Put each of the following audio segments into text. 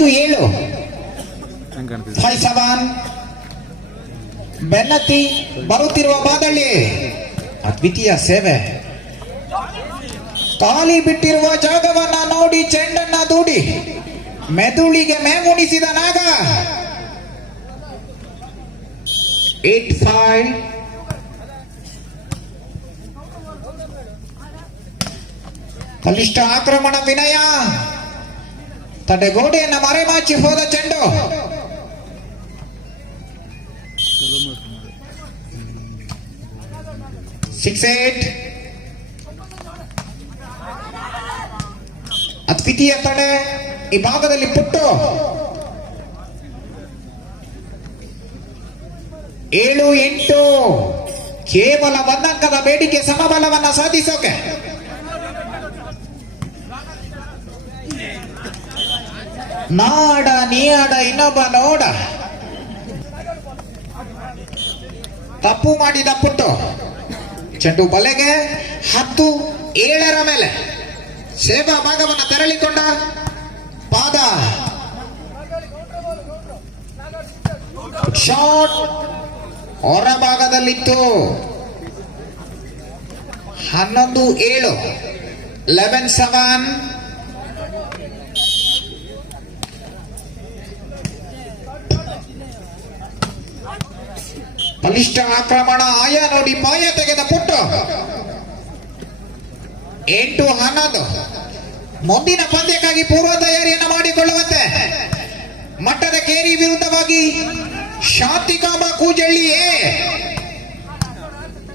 ಐದು ಏಳು. ಫೈಸವಾನ್ ಬೆನ್ನತ್ತಿ ಬರುತ್ತಿರುವ ಬಾದಳ್ಳಿ. ಅದ್ವಿತೀಯ ಸೇವೆ. ಖಾಲಿ ಬಿಟ್ಟಿರುವ ಜಾಗವನ್ನ ನೋಡಿ ಚೆಂಡನ್ನ ದೂಡಿ ಮೆದುಳಿಗೆ ಮೇಮುಣಿಸಿದ ನಾಗ. ಏಟ್ ಫೈವ್ ಕಲಿಷ್ಠ ಆಕ್ರಮಣ ವಿನಯ. ತಡೆಗೋಡೆಯನ್ನ ಮರೆಮಾಚಿ ಹೋದ ಚೆಂಡು. ಸಿಕ್ಸ್ ಏಟ್ ಅದ್ವಿತೀಯ ತಡೆ ಈ ಭಾಗದಲ್ಲಿ ಪುಟ್ಟು. ಏಳು, ಎಂಟು. ಕೇವಲ ಒಂದಂಕದ ಬೇಡಿಕೆ ಸಮಬಲವನ್ನ ಸಾಧಿಸೋಕೆ. ನಾಡ, ನೀಡ, ಇನ್ನೊಬ್ಬ ನೋಡ. ತಪ್ಪು ಮಾಡಿದ ಪುಟ್ಟು. ಚೆಂಡು ಬಲೆಗೆ ಹತ್ತು ಏಳರ ಮೇಲೆ ಸೇವಾ ಭಾಗವನ್ನು ತೆರಳಿಕೊಂಡ ಪಾದ. ಶಾಟ್ ಹೊರ ಭಾಗದಲ್ಲಿತ್ತು ಹನ್ನೊಂದು ಏಳು. ಲೆವೆನ್ ಸೆವೆನ್ ಬಲಿಷ್ಠ ಆಕ್ರಮಣ ಆಯ ನೋಡಿ ಪಾಯ ತೆಗೆದ ಪುಟ್ಟು. ಎಂಟು ಹನ್ನೊಂದು. ಮುಂದಿನ ಪಂದ್ಯಕ್ಕಾಗಿ ಪೂರ್ವ ತಯಾರಿಯನ್ನು ಮಾಡಿಕೊಳ್ಳುವಂತೆ. ಮಟ್ಟದ ಕೇರಿ ವಿರುದ್ಧವಾಗಿ ಶಾಂತಿಕಾಮ ಕೂಜಳ್ಳಿಯೇ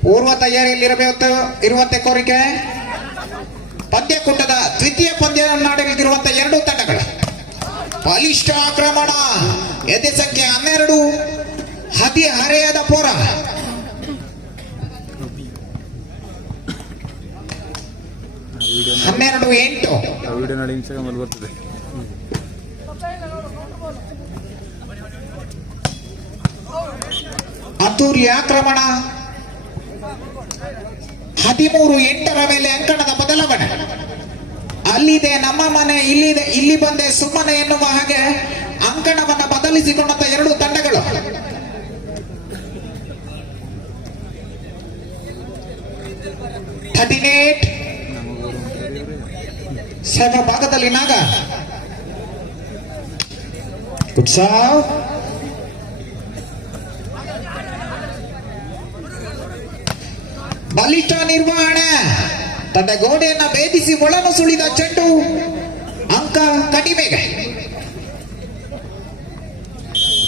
ಪೂರ್ವ ತಯಾರಿಯಲ್ಲಿರಬೇಕು, ಇರುವಂತೆ ಕೋರಿಕೆ. ಪಂದ್ಯಕೂಟದ ದ್ವಿತೀಯ ಪಂದ್ಯ ನಾಡಲಿರುವಂತ ಎರಡು ತಂಡಗಳು. ಬಲಿಷ್ಠ ಆಕ್ರಮಣ, ಎದೆ ಸಂಖ್ಯೆ ಹನ್ನೆರಡು. ಹದಿಹರೆಯದ ಪೋರ. ಆ ವಿಡಿಯೋ ಹನ್ನೆರಡು ಎಂಟು ಬರ್ತದೆ. ಅದ್ದೂರಿ ಆಕ್ರಮಣ. ಹದಿಮೂರು ಎಂಟರ ಮೇಲೆ ಅಂಕಣದ ಬದಲಾವಣೆ. ಅಲ್ಲಿದೆ ನಮ್ಮ ಮನೆ ಇಲ್ಲಿದೆ ಇಲ್ಲಿ ಬಂದೆ ಸುಮ್ಮನೆ ಎನ್ನುವ ಹಾಗೆ ಅಂಕಣವನ್ನ ಬದಲಿಸಿಕೊಂಡಂತ ಎರಡು ತಂಡಗಳು. ಸೇವಾ ಭಾಗದಲ್ಲಿ ನಾಗ. ಉತ್ಸಾಹ ಬಲಿಷ್ಠ ನಿರ್ವಹಣೆ. ತನ್ನ ಗೋಡೆಯನ್ನ ಭೇದಿಸಿ ಒಳನು ಸುಳಿದ ಚೆಂಡು. ಅಂಕ ಕಡಿಮೆಗೆ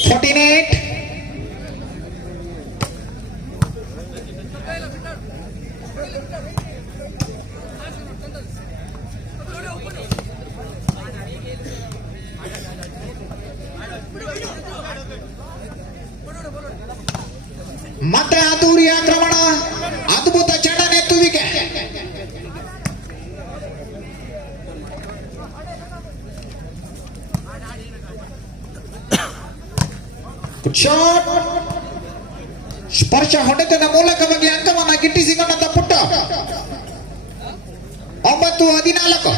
ಫೋರ್ಟಿನ್ ಏಟ್ ಮತ್ತೆ ಅದ್ದೂರಿ ಆಕ್ರಮಣ ಅದ್ಭುತ ಚಂಡನೆತ್ತುವಿಕೆ ಶಾಟ್ ಸ್ಪರ್ಶ ಹೊಡೆತದ ಮೂಲಕವಾಗಿ ಅಂಕವನ್ನ ಗಿಟ್ಟಿಸಿಕೊಂಡಂತ ಪುಟ್ಟ. ಒಂಬತ್ತು ಹದಿನಾಲ್ಕು.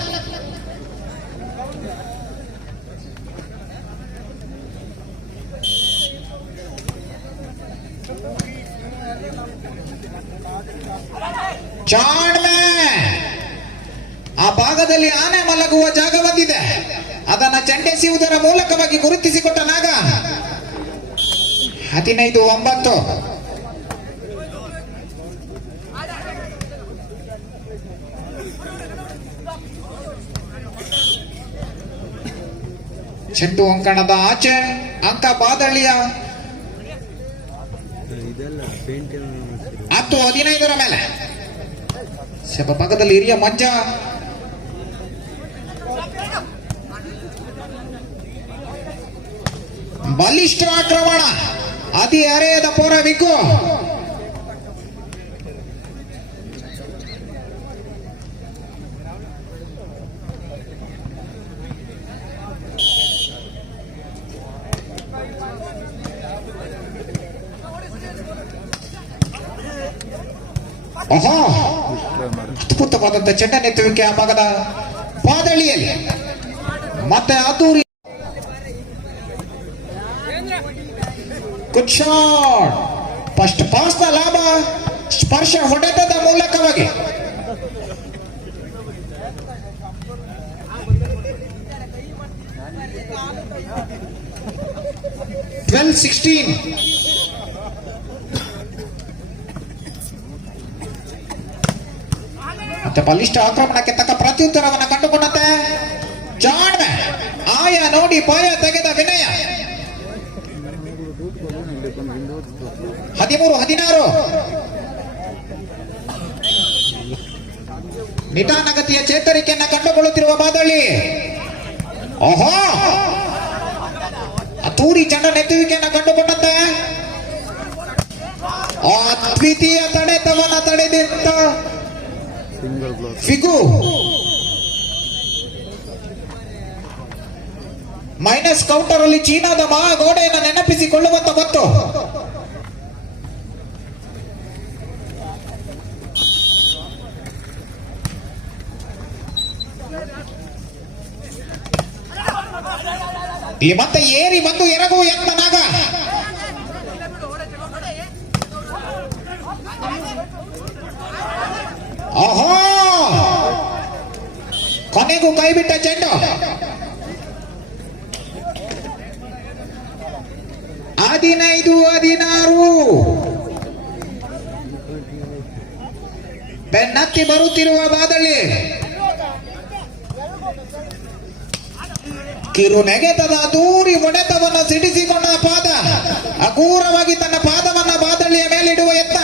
ಚಾಣ್ಮೆ! ಆ ಭಾಗದಲ್ಲಿ ಆನೆ ಮಲಗುವ ಜಾಗ ಬಂದಿದೆ. ಅದನ್ನ ಚಂಡೆಸುವುದರ ಮೂಲಕವಾಗಿ ಗುರುತಿಸಿಕೊಟ್ಟ ನಾಗ ಹದಿನೈದು, ಒಂಬತ್ತು. ಚೆಂಡು ಅಂಕಣದ ಆಚೆ, ಅಂಕ ಪೇಂಟ್ ಹತ್ತು, ಹದಿನೈದರ ಮೇಲೆ. ಸ್ವಲ್ಪ ಪಕ್ಕದಲ್ಲಿ ಹಿರಿಯ ಮಂಜ ಬಲಿಷ್ಠ ಆಕ್ರಮಣ. ಅತಿ ಹರೆಯದ ಪೋರ ವಿಕ್ಕು ಓಹೋ ಅದ್ಭುತವಾದಂತ ಚೆಂಡನೆತ್ತುವಿಕೆ ಆ ಭಾಗದ ಪಾದಳಿಯಲ್ಲಿ ಮತ್ತೆ ಅದ್ದೂರಿ ಗುಡ್ ಶಾಟ್ ಫಸ್ಟ್ ಪಾಸ್ನ ಲಾಭ, ಸ್ಪರ್ಶ ಹೊಡೆತದ ಮೂಲಕವಾಗಿ. ಟ್ವೆಲ್ ಸಿಕ್ಸ್ಟೀನ್ ಮತ್ತೆ ಬಲಿಷ್ಠ ಆಕ್ರಮಣಕ್ಕೆ ತಕ್ಕ ಪ್ರತ್ಯುತ್ತರವನ್ನು ಕಂಡುಕೊಂಡಂತೆ. ಜಾಣ್ಮೆ, ಆಯ ನೋಡಿ ಪಾಯ ತೆಗೆದ ಹದಿಮೂರು, ಹದಿನಾರು. ನಿಧಾನಗತಿಯ ಚೇತರಿಕೆಯನ್ನ ಕಂಡುಕೊಳ್ಳುತ್ತಿರುವ ಬಾದಳ್ಳಿ ಓಹೋ! ತೂರಿ ಚಂಡ ನೆತ್ತುವಿಕೆಯನ್ನ ಕಂಡುಕೊಂಡಂತ ಅದ್ವಿತೀಯ ತಡೆ ತಡೆತವನ್ನ ತಡೆದಿದ್ದ ಫಿಗು. ಮೈನಸ್ ಕೌಂಟರ್ ಅಲ್ಲಿ ಚೀನಾದ ಮಹಾ ಗೋಡೆಯನ್ನು ನೆನಪಿಸಿಕೊಳ್ಳುವಂತ ಮತ್ತು ಈ ಮತ್ತೆ ಏರಿ ಬಂದು ಎರಗು ಎತ್ತನಾಗ ಓಹೋ ಕೊನೆಗೂ ಕೈ ಬಿಟ್ಟ ಚೆಂಡು. ಹದಿನೈದು, ಹದಿನಾರು. ಬೆನ್ನತ್ತಿ ಬರುತ್ತಿರುವ ಬಾದಳಿ ಕಿರು ನೆಗೆತದ ದೂರಿ ಒಡೆತವನ್ನು ಸಿಡಿಸಿಕೊಂಡ ಪಾದ ಅಗೂರವಾಗಿ ತನ್ನ ಪಾದವನ್ನ ಬಾದಳಿಯ ಮೇಲಿಡುವ ಯತ್ನ.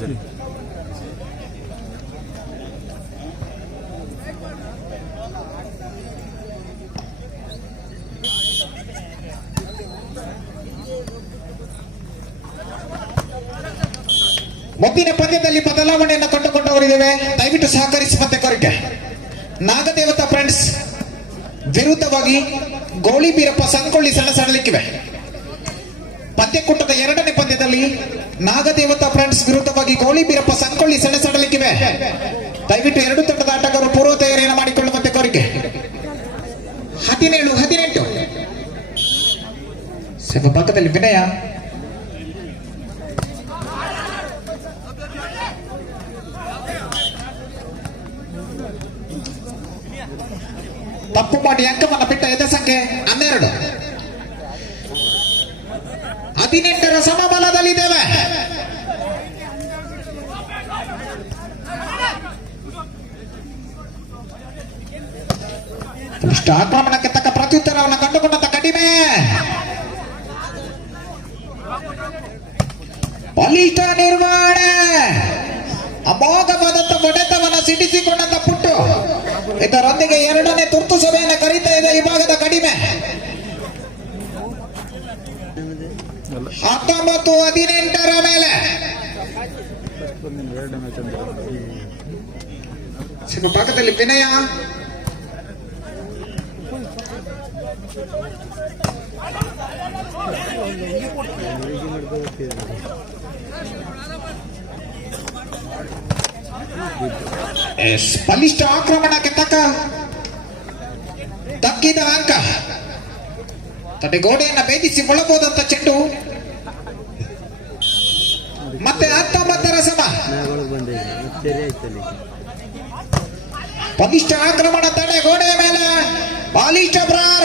ಸರಿ. ಮುಂದಿನ ಪಂದ್ಯದಲ್ಲಿ ಬದಲಾವಣೆಯನ್ನು ಕಂಡುಕೊಂಡವರಿದ್ದೇವೆ. ದಯವಿಟ್ಟು ಸಹಕರಿಸುವಂತೆ ಕೊರಿಕೆ. ನಾಗದೇವತಾ ಫ್ರೆಂಡ್ಸ್, ವಿರುದ್ಧವಾಗಿ ಗೋಳಿ ಬೀರಪ್ಪ ಸಂಕೊಳ್ಳಿ ಸೆಣಸಡಲಿಕ್ಕಿವೆ ಪಂದ್ಯಕೂಟದ ಎರಡನೇ ಪಂದ್ಯದಲ್ಲಿ ನಾಗದೇವತಾ ಫ್ರೆಂಡ್ಸ್ ವಿರುದ್ಧವಾಗಿ ಗೋಳಿ ಬೀರಪ್ಪ ಸಂಕೊಳ್ಳಿ ಸೆಣಸಡಲಿಕ್ಕಿವೆ ದಯವಿಟ್ಟು ಎರಡು ತಂಡದ ಆಟಗಾರರು ಪೂರ್ವ ತಯಾರಿಯನ್ನು ಮಾಡಿಕೊಳ್ಳುವಂತೆ ಕೋರಿಕೆ. ಹದಿನೇಳು, ಹದಿನೆಂಟು. ಪಕ್ಕದಲ್ಲಿ ವಿನಯ. ತಪ್ಪು ಮಾಡಿ ಅಂಕವನ್ನು ಬಿಟ್ಟ ಎದೆ ಸಂಖ್ಯೆ ಹನ್ನೆರಡು. ಹದಿನೆಂಟರ ಸಮಬಲದಲ್ಲಿದ್ದೇವೆ. ದುಷ್ಟ ಆಕ್ರಮಣಕ್ಕೆ ತಕ್ಕ ಪ್ರತ್ಯುತ್ತರವನ್ನು ಕಂಡುಕೊಂಡಂತ ಕಡಿಮೆ. ಬಲಿಷ್ಠ ನಿರ್ವಹಣೆ ಅಮೋಘವಾದಂತ ಹೊಡೆತವನ್ನು ಸಿಡಿಸಿಕೊಂಡಂತ ಪುಟ್ಟು ಇದರೊಂದಿಗೆ ಎರಡನೇ ತುರ್ತು ಸಭೆಯನ್ನು ಕರೀತಾ ಇದೆ ಈ ಭಾಗದ ಕಡಿಮೆ ಅಲ್ಲ ಹತ್ತೊಂಬತ್ತು ಹದಿನೆಂಟರ ಮೇಲೆ ಸ್ವಲ್ಪ ಭಾಗದಲ್ಲಿ ವಿನಯ. ಬಲಿಷ್ಠ ಆಕ್ರಮಣಕ್ಕೆ ತಕ್ಕ ತಗ್ಗಿದ ಅಂಕ. ತಡೆ ಗೋಡೆಯನ್ನ ಭೇದಿಸಿ ಒಳಬೋದಂತ ಚೆಂಡು ಮತ್ತೆ ಹತ್ತೊಂಬತ್ತರ ಸಮ ಮ್ಯಾಗೊಳಗೆ ಬಂದಿದೆ ಸರಿ ಆಯ್ತಲ್ಲಿ ಬಲಿಷ್ಠ ಆಕ್ರಮಣ ತಡೆ ಗೋಡೆ ಮೇಲೆ ಬಾಲಿಷ್ಠ ಪ್ರಹಾರ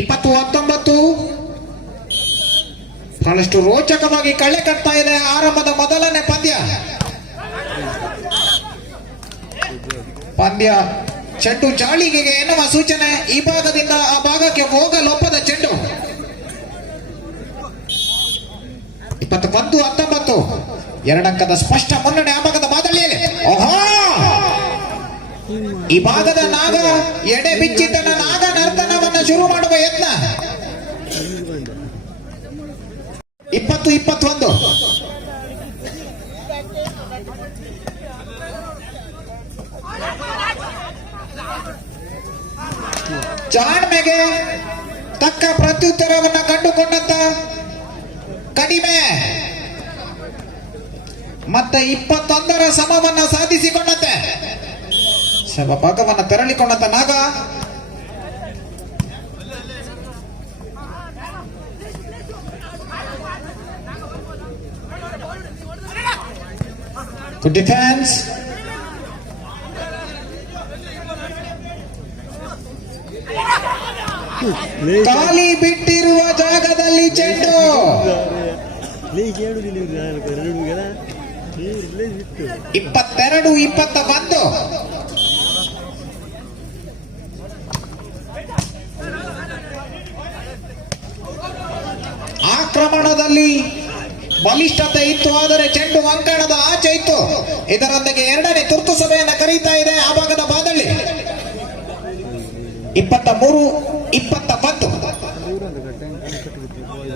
ಇಪ್ಪತ್ತು ಹತ್ತೊಂಬತ್ತು. ಬಹಳಷ್ಟು ರೋಚಕವಾಗಿ ಕಳೆ ಕಟ್ತಾ ಇದೆ ಆರಂಭದ ಮೊದಲನೇ ಪಂದ್ಯ. ಪಂದ್ಯ ಚೆಂಡು ಚಾಳಿಗೆಗೆ ಎನ್ನುವ ಸೂಚನೆ ಈ ಭಾಗದಿಂದ ಆ ಭಾಗಕ್ಕೆ ಹೋಗಲೊಪ್ಪದ ಚೆಂಡು. ಇಪ್ಪತ್ತು ಒಂದು, ಹತ್ತೊಂಬತ್ತು. ಎರಡಂಕದ ಸ್ಪಷ್ಟ ಮುನ್ನಡೆ ಆ ಭಾಗದ ಮಾದಳಿಯಲ್ಲಿ ಈ ಭಾಗದ ನಾಗ ಎಡೆ ಬಿಚ್ಚಿ ನಾಗ ನರ್ತನವನ್ನ ಶುರು ಮಾಡುವ ಯತ್ನ. ಇಪ್ಪತ್ತು, ಇಪ್ಪತ್ತೊಂದು. ಜಾಣ್ಮೆಗೆ ತಕ್ಕ ಪ್ರತ್ಯುತ್ತರವನ್ನ ಕಂಡುಕೊಂಡಂತ ಕಡಿಮೆ. ಮತ್ತೆ ಇಪ್ಪತ್ತೊಂದರ ಸಮವನ್ನ ಸಾಧಿಸಿಕೊಂಡಂತೆ. ಶವ ಭಾಗವನ್ನ ತೆರಳಿಕೊಂಡಂತ ನಾಗ. ಗುಡ್ ಡಿಫೆನ್ಸ್ ಖಾಲಿ ಬಿಟ್ಟಿರುವ ಜಾಗದಲ್ಲಿ ಚೆಂಡು. ಇಪ್ಪತ್ತೆರಡು, ಇಪ್ಪತ್ತ ಒಂದು. ಆಕ್ರಮಣದಲ್ಲಿ ಬಲಿಷ್ಠತೆ ಇತ್ತು, ಆದರೆ ಚೆಂಡು ಅಂಕಣದ ಆಚೆ ಇತ್ತು. ಇದರೊಂದಿಗೆ ಎರಡನೇ ತುರ್ತು ಸಭೆಯನ್ನು ಕರೀತಾ ಇದೆ ಆ ಭಾಗದ ಬಾದಳ್ಳಿ ಇಪ್ಪತ್ತ ಮೂರು, ಇಪ್ಪತ್ತ ಒಂದು.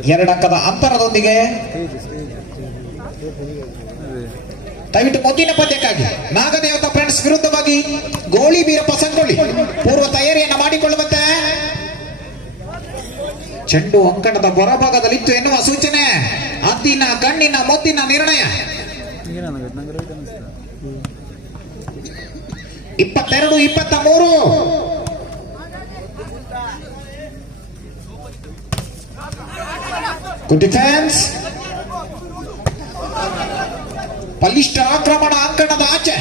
ಎರಡಂಕದ ಅಂತರದೊಂದಿಗೆ ದಯವಿಟ್ಟು ಮುಂದಿನ ಪದ್ಯಕ್ಕಾಗಿ ನಾಗದೇವತಾ ಫ್ರೆಂಡ್ಸ್ ವಿರುದ್ಧವಾಗಿ ಗೋಳಿ ಸಂಗೊಳ್ಳಿ ಪೂರ್ವ ತಯಾರಿಯನ್ನ ಮಾಡಿಕೊಳ್ಳುವಂತೆ. ಚೆಂಡು ಅಂಕಣದ ಹೊರಭಾಗದಲ್ಲಿತ್ತು ಎನ್ನುವ ಸೂಚನೆ. ಅತ್ತಿನ ಕಣ್ಣಿನ ಮುದ್ದಿನ ನಿರ್ಣಯ. ಇಪ್ಪತ್ತೆರಡು, ಇಪ್ಪತ್ತ ಮೂರು. ಗುಡ್ ಡಿಫೆನ್ಸ್ ಬಲಿಷ್ಠ ಆಕ್ರಮಣ ಅಂಕಣದ ಆಚೆ.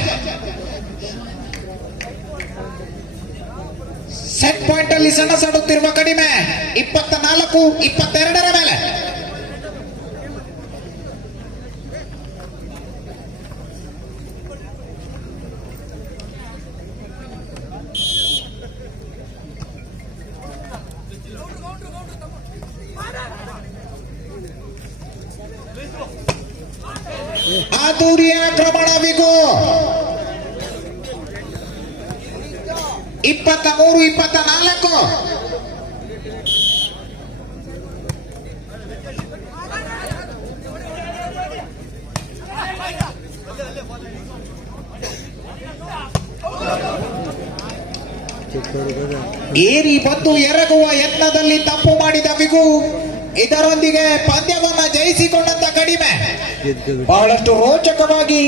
ಸೆಟ್ ಪಾಯಿಂಟ್ ಅಲ್ಲಿ ಸಣ್ಣ ಸಡುತ್ತಿರುವ ಕಡಿಮೆ. ಇಪ್ಪತ್ತ ನಾಲ್ಕು, ಇಪ್ಪತ್ತೆರಡರ ಮೇಲೆ. ಆತೂರಿ ಆಕ್ರಮಣ ವಿಗು ಇಪ್ಪತ್ತ ಮೂರು ಇಪ್ಪತ್ತ ನಾಲ್ಕು ಏರಿ ಬಂದು ಎರಗುವ ಯತ್ನದಲ್ಲಿ ತಪ್ಪು ಮಾಡಿದ ವಿಗು ಇದರೊಂದಿಗೆ ಪಂದ್ಯವನ್ನ ಜಯಿಸಿಕೊಂಡಂತ ಕಡಿಮೆ. ಬಹಳಷ್ಟು ರೋಚಕವಾಗಿ